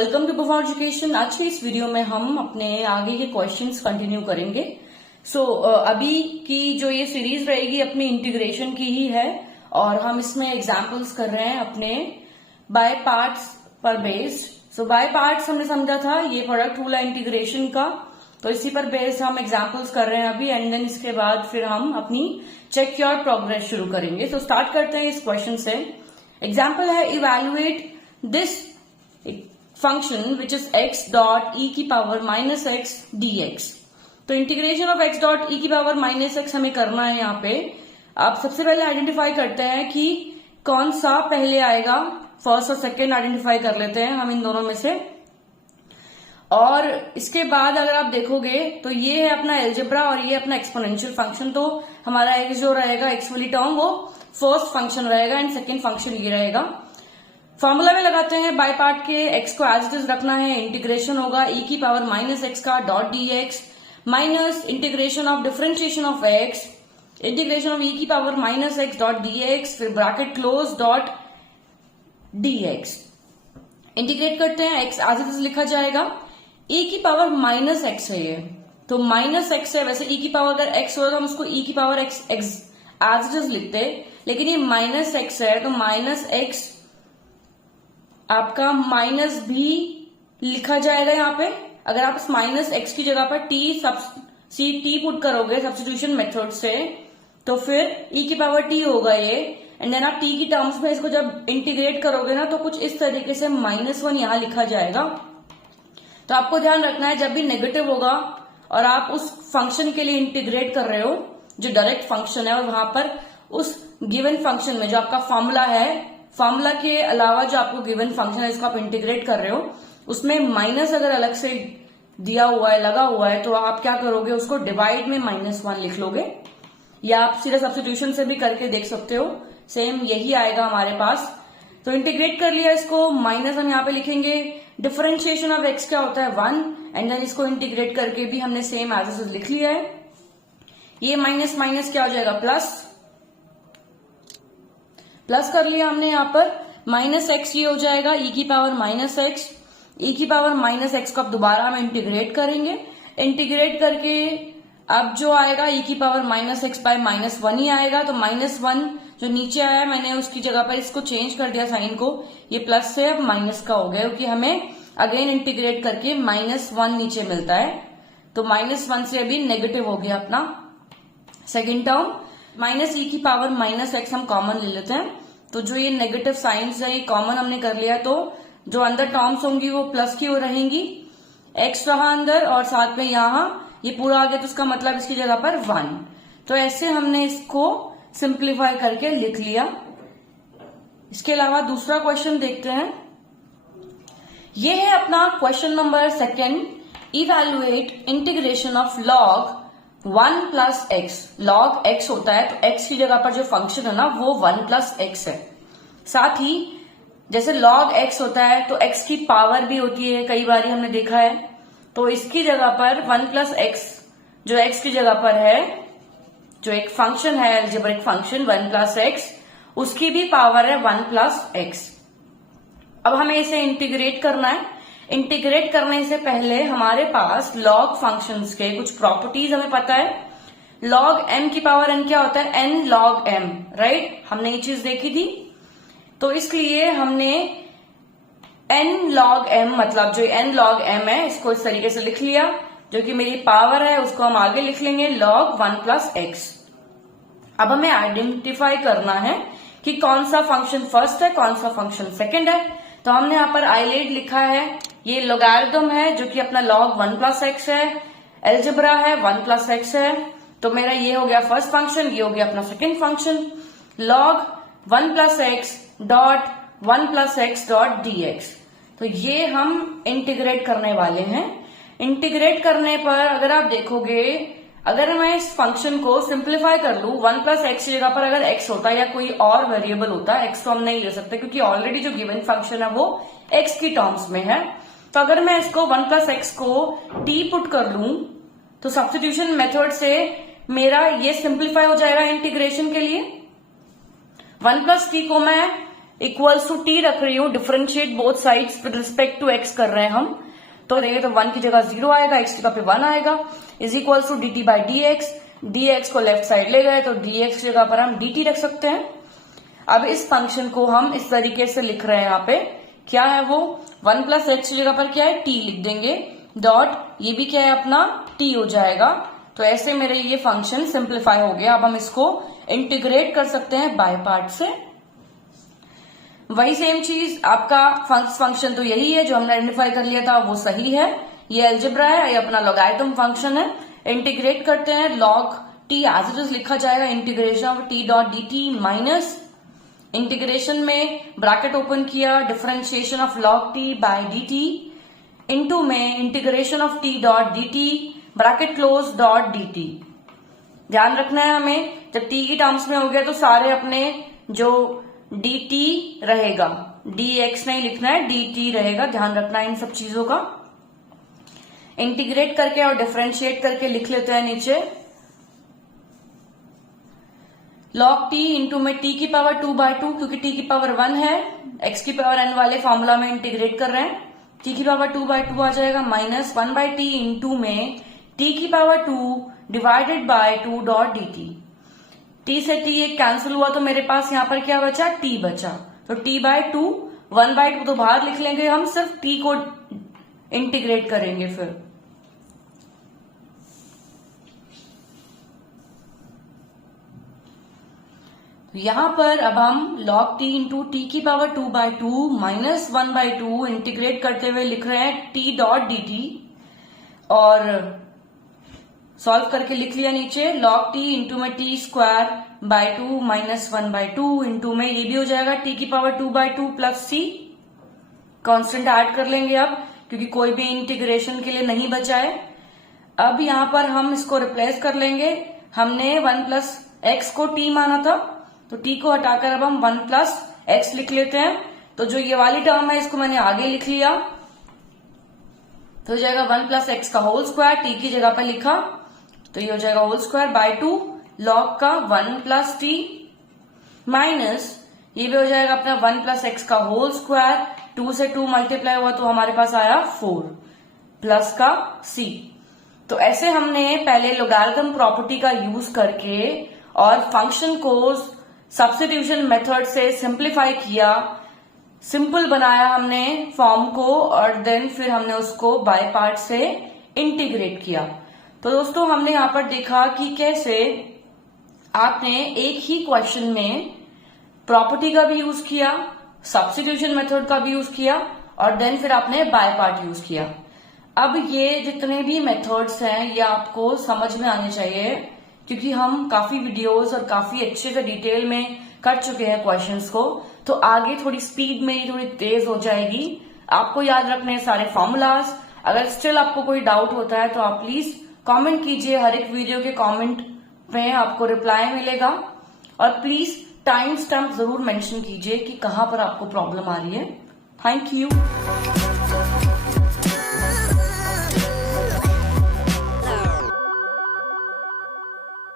Welcome to perform education. आज के इस वीडियो में हम अपने आगे के क्वेश्चंस कंटिन्यू करेंगे। अभी की जो ये सीरीज रहेगी अपनी इंटीग्रेशन की ही है और हम इसमें एग्जांपल्स कर रहे हैं अपने बाय पार्ट्स पर बेस्ड। बाय पार्ट्स हमने समझा था ये प्रोडक्ट रूल है इंटीग्रेशन का, तो इसी पर बेस्ड हम एग्जांपल्स कर रहे हैं अभी एंड देन इसके बाद फिर हम अपनी चेक योर प्रोग्रेस शुरू करेंगे। स्टार्ट करते हैं इस क्वेश्चन से। एग्जाम्पल है evaluate this function which is x dot e की पावर माइनस एक्स dx। तो integration of x dot e की पावर माइनस एक्स हमें करना है। यहाँ पे आप सबसे पहले आइडेंटिफाई करते हैं कि कौन सा पहले आएगा, फर्स्ट और सेकेंड आइडेंटिफाई कर लेते हैं हम इन दोनों में से। और इसके बाद अगर आप देखोगे तो ये है अपना एल्जेब्रा और ये अपना एक्सपोनेंशियल फंक्शन। तो हमारा x जो रहेगा x वाली टर्म वो फर्स्ट फंक्शन रहेगा एंड सेकेंड फंक्शन ये रहेगा। फॉर्मूला में लगाते हैं बाय पार्ट के x को एज इट इज रखना है, इंटीग्रेशन होगा e की पावर माइनस एक्स का dot dx minus integration of differentiation of x integration of e की power minus x dot dx फिर bracket close dot dx। Integrate करते हैं x एज इट इज लिखा जाएगा, e की पावर माइनस एक्स है ये, तो माइनस एक्स है। वैसे e की पावर अगर x हो तो हम उसको e की power x as it is लिखते, लेकिन ये माइनस एक्स है तो माइनस एक्स आपका माइनस भी लिखा जाएगा यहाँ पे। अगर आप इस माइनस एक्स की जगह पर टी पुट करोगे सब्स्टिट्यूशन मेथड से तो फिर e की पावर t होगा ये एंड देन आप t की टर्म्स में इसको जब इंटीग्रेट करोगे ना तो कुछ इस तरीके से -1 यहाँ लिखा जाएगा। तो आपको ध्यान रखना है जब भी नेगेटिव होगा और आप उस फंक्शन के लिए इंटीग्रेट कर रहे हो जो डायरेक्ट फंक्शन है और वहां पर उस गिवन फंक्शन में जो आपका फॉर्मूला है, फॉर्मूला के अलावा जो आपको गिवन फंक्शन है इसको आप इंटीग्रेट कर रहे हो उसमें माइनस अगर अलग से दिया हुआ है, लगा हुआ है, तो आप क्या करोगे उसको डिवाइड में -1 लिख लोगे या आप सीधा सब्स्टिट्यूशन से भी करके देख सकते हो, सेम यही आएगा हमारे पास। तो इंटीग्रेट कर लिया इसको, माइनस हम यहाँ पे लिखेंगे। डिफरेंशिएशन ऑफ x क्या होता है 1 एंड देन इसको इंटीग्रेट करके भी हमने सेम एज इट इज लिख लिया है। ये माइनस माइनस क्या हो जाएगा प्लस कर लिया हमने यहाँ पर, माइनस एक्स ये हो जाएगा e की पावर माइनस एक्स। e की पावर माइनस एक्स को अब दोबारा हम इंटीग्रेट करेंगे, इंटीग्रेट करके अब जो आएगा e की पावर माइनस एक्स बाय -1 ही आएगा। तो -1 जो नीचे आया मैंने उसकी जगह पर इसको चेंज कर दिया साइन को, ये प्लस से अब माइनस का हो गया क्योंकि हमें अगेन इंटीग्रेट करके -1 नीचे मिलता है। तो -1 से अभी नेगेटिव हो गया अपना सेकेंड टर्म। माइनस e की पावर माइनस एक्स हम कॉमन ले लेते हैं, तो जो ये नेगेटिव साइंस है ये कॉमन हमने कर लिया, तो जो अंदर टर्म्स होंगी वो प्लस की हो रहेंगी, x रहा अंदर और साथ में यहाँ ये पूरा आ गया तो उसका मतलब इसकी जगह पर 1। तो ऐसे हमने इसको सिंप्लीफाई करके लिख लिया। इसके अलावा दूसरा क्वेश्चन देखते हैं। ये है अपना question number second, evaluate integration of log 1 plus x. Log x होता है तो x की जगह पर जो फंक्शन है ना वो 1 प्लस एक्स है। साथ ही जैसे log x होता है तो x की पावर भी होती है, कई बार हमने देखा है, तो इसकी जगह पर 1 प्लस एक्स जो x की जगह पर है, जो एक फंक्शन है अलजेब्रिक फंक्शन 1 प्लस एक्स, उसकी भी पावर है 1 प्लस एक्स। अब हमें इसे इंटीग्रेट करना है। इंटीग्रेट करने से पहले हमारे पास लॉग फंक्शंस के कुछ प्रॉपर्टीज हमें पता है। लॉग m की पावर n क्या होता है, n log m, राइट, हमने ये चीज देखी थी। तो इसलिए हमने n log m मतलब जो n log m है इसको इस तरीके से लिख लिया, जो कि मेरी पावर है उसको हम आगे लिख लेंगे log 1 प्लस एक्स। अब हमें आइडेंटिफाई करना है कि कौन सा फंक्शन फर्स्ट है कौन सा फंक्शन सेकेंड है। तो हमने यहाँ पर आइलेट लिखा है, ये लोगारिथम है जो कि अपना log 1 प्लस एक्स है, एल्जेब्रा है 1 प्लस एक्स है। तो मेरा ये हो गया फर्स्ट फंक्शन, ये हो गया अपना second function, log 1 plus x dot 1 plus x dot dx। तो ये हम इंटीग्रेट करने वाले हैं। इंटीग्रेट करने पर अगर आप देखोगे, अगर मैं इस फंक्शन को सिंप्लीफाई कर लू, 1 प्लस एक्स की जगह पर अगर x होता या कोई और वेरिएबल होता, x तो हम नहीं ले सकते क्योंकि ऑलरेडी जो गिवन फंक्शन है वो x की टर्म्स में है। तो अगर मैं इसको 1 प्लस एक्स को t पुट कर लूं तो सब्स्टिट्यूशन मेथड से मेरा ये सिंप्लीफाई हो जाएगा इंटीग्रेशन के लिए। 1 प्लस टी को मैं इक्वल्स टू टी रख रही हूँ, differentiate both sides with respect to x कर रहे हैं हम, तो रहेगा तो 1 की जगह 0 आएगा, एक्स की जगह पे 1 आएगा, is equals to dt by d x. D x को लेफ्ट साइड ले गए तो dx की जगह पर हम dt रख सकते हैं। अब इस फंक्शन को हम इस तरीके से लिख रहे हैं, यहाँ पे क्या है वो 1 प्लस एक्स की जगह पर क्या है t लिख देंगे, डॉट ये भी क्या है अपना t हो जाएगा। तो ऐसे मेरे ये फंक्शन सिंप्लीफाई हो गया। अब हम इसको इंटीग्रेट कर सकते हैं बाय पार्ट से। वही सेम चीज आपका फंक्शन तो यही है जो हमने आइडेंटिफाई कर लिया था, वो सही है। ये अलजेब्रा है, ये अपना लॉगरिथम फंक्शन है। इंटीग्रेट करते हैं, log t as it is लिखा जाएगा, integration of t dot dt minus integration में ब्रैकेट ओपन किया, differentiation of log t by dt into में integration of t dot dt bracket close dot dt। ध्यान रखना है हमें, जब t की टर्म्स में हो गया तो सारे अपने जो dt रहेगा, dx नहीं लिखना है, dt रहेगा, ध्यान रखना है इन सब चीजों का। इंटीग्रेट करके और डिफरेंशिएट करके लिख लेते हैं नीचे, log t इंटू में t की पावर 2/2, क्योंकि t की पावर 1 है, x की पावर n वाले फॉर्मूला में इंटीग्रेट कर रहे हैं, t की पावर 2/2 आ जाएगा, माइनस 1/t इंटू में t की power 2 divided by 2 dot dt। t से t एक कैंसिल हुआ तो मेरे पास यहाँ पर क्या बचा, t बचा, तो t/2 1/2 तो बाहर लिख लेंगे हम, सिर्फ t को इंटीग्रेट करेंगे फिर। यहां पर अब हम log t इंटू टी की पावर 2/2 माइनस 1/2 इंटीग्रेट करते हुए लिख रहे हैं t डॉट dt, और सॉल्व करके लिख लिया नीचे log t इंटू में t square by 2 minus 1/2 into में ये भी हो जाएगा t की power 2/2 plus c। Constant add कर लेंगे अब, क्योंकि कोई भी इंटीग्रेशन के लिए नहीं बचा है। अब यहां पर हम इसको रिप्लेस कर लेंगे, हमने 1 प्लस एक्स को t माना था, तो t को हटाकर अब हम 1 प्लस एक्स लिख लेते हैं। तो जो ये वाली टर्म है इसको मैंने आगे लिख लिया, तो हो जाएगा 1 प्लस एक्स का होल स्क्वायर, t की जगह पर लिखा तो ये हो जाएगा होल स्क्वायर बाय 2 log का 1 प्लस t माइनस ये भी हो जाएगा अपना 1 प्लस एक्स का होल स्क्वायर, 2 से 2 मल्टीप्लाई हुआ तो हमारे पास आया 4 प्लस का c। तो ऐसे हमने पहले लोगरिथम प्रॉपर्टी का यूज करके और फंक्शन को सब्स्टिट्यूशन मेथड से सिंप्लीफाई किया, सिंपल बनाया हमने फॉर्म को, और देन फिर हमने उसको बाय पार्ट से इंटीग्रेट किया। तो दोस्तों हमने यहाँ पर देखा कि कैसे आपने एक ही क्वेश्चन में प्रॉपर्टी का भी यूज किया, सब्स्टिट्यूशन मेथड का भी यूज किया, और देन फिर आपने बाय पार्ट यूज किया। अब ये जितने भी मेथड्स हैं ये आपको समझ में आने चाहिए, क्योंकि हम काफी वीडियोस और काफी अच्छे से डिटेल में कर चुके हैं क्वेश्चंस को, तो आगे थोड़ी स्पीड मेरी थोड़ी तेज हो जाएगी। आपको याद रखने सारे फॉर्मूलाज। अगर स्टिल आपको कोई डाउट होता है तो आप प्लीज कमेंट कीजिए, हर एक वीडियो के कमेंट में आपको रिप्लाई मिलेगा, और प्लीज टाइम स्टैम्प जरूर मेंशन कीजिए कि कहाँ पर आपको प्रॉब्लम आ रही है। Thank you.